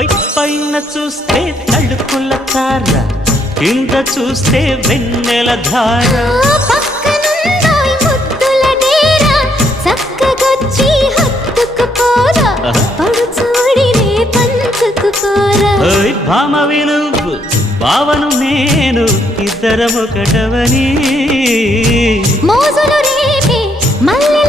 పైన చూస్తే తడుకుల తార, కింద చూస్తే వెన్నెల ధార. పక్కనుందాయి ముద్దుల డేరా, చక్కగొచ్చి హత్తుకుపోరా, పడుచోడినే పంచుకుపోరా. భామవి నువ్వు, భావను నేను, ఇద్దరము ఒకటవని మోజులు రేపే మల్లె